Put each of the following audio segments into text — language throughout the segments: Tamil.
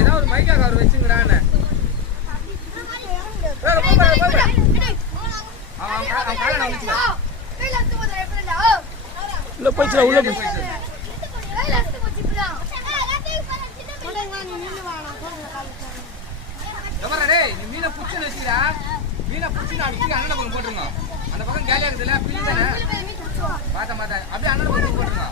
ஏதாவது ஒரு மைக்கா கவர் வச்சுங்கடான்னு அவன் அவன் கா- அவன் காலை நான் வச்சுக்கிறேன். உள்ள போயிடுச்சுடா உள்ள மீனை வச்சுக்கிறா மீனை புடிச்சு நான் அண்ணன் பக்கம் போட்டுருங்க. அந்த பக்கம் கேலியா இருக்குதுல்ல பிள்ளை தானே? பார்த்தா பார்த்தா அப்படியே அண்ணன் பக்கம் போட்டுருங்க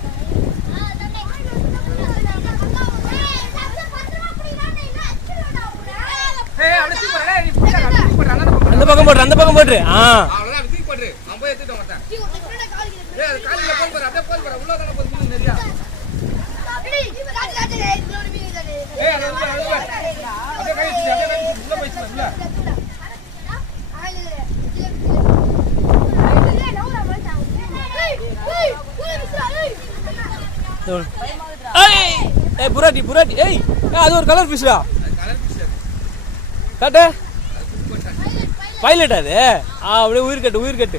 ஏய் அப்படியே தூக்கி போடுறா நீ புடிச்சா தூக்கி போடுற அண்ணன் பக்கம் அந்த பக்கம் போட்டுரு அந்த பக்கம் போட்டுரு ஆ அவ்வளவுதான் அப்படி தூக்கி போட்டுரு அவன் போய் எடுத்துட்டு வரேன் ஏய் அது காலில் போல் போற அப்படியே போல் போற உள்ள தானே போகுது மீன் நிறையா ஏய் அது உள்ள அது உள்ள அப்படியே கை வச்சு அப்படியே கை வச்சு உள்ள போயிச்சு உள்ள ஏய் ஏய் புராட்டி புராட்டி. ஏய் ஏய், அது ஒரு கலர் ஃபிஷ்டா கலர் ஃபிஷ் காட்டு. பைலட் அது? ஆ அப்படியே உயிர் கட்டு உயிர் கட்டு.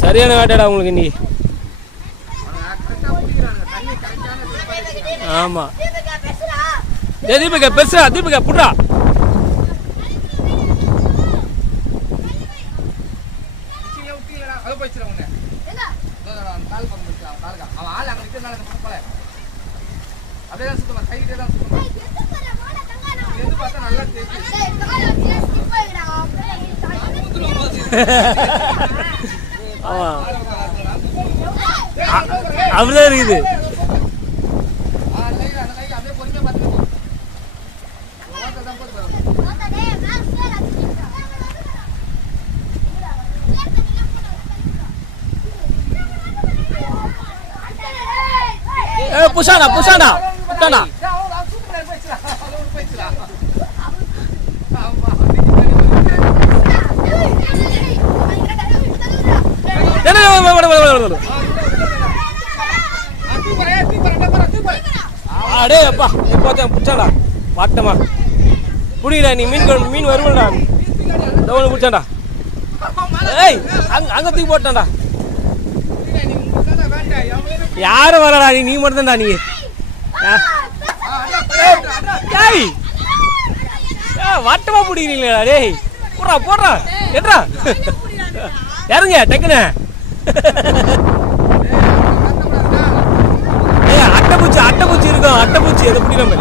சரியான வேட்டைடா உங்களுக்கு இன்னைக்கு. கரெக்டா பிடிக்கிறாங்க தண்ணி கரெக்டான ஆமா. ஏ தீபிகா பெருசா தீபிகா புட்றா. அந்த பக்கம் போல. அப்படியே தான் சுத்தமா கைகிட்டே தான் சுத்தமா எது பார்த்தா நல்லா தெரியுது. ஆமா. அப்படிதான் இருக்குது. ஏய், ஏய், வர, வர, அடே அப்பா இப்போ புடிச்சாடா வாட்டமா நீ மீன் மீன் வருவடா தவணை பிடிச்சாடா ஏய் அங்க அங்க தூக்கி போட்டான்டா நீ உங்களுக்கு தான் வேண்டாம் எவ்வளவு யாரும் வரடா நீ நீ மட்டும் தான் நீ வட்டமா பிடிக்கிறீங்களா டேய். போடுறா போடுறா. எட்ரா இறங்க டக்குன்னு. ஏய் அட்டைப்பூச்சி அட்டைப்பூச்சி இருக்கும் அட்டைப்பூச்சி அதை பிடிக்காம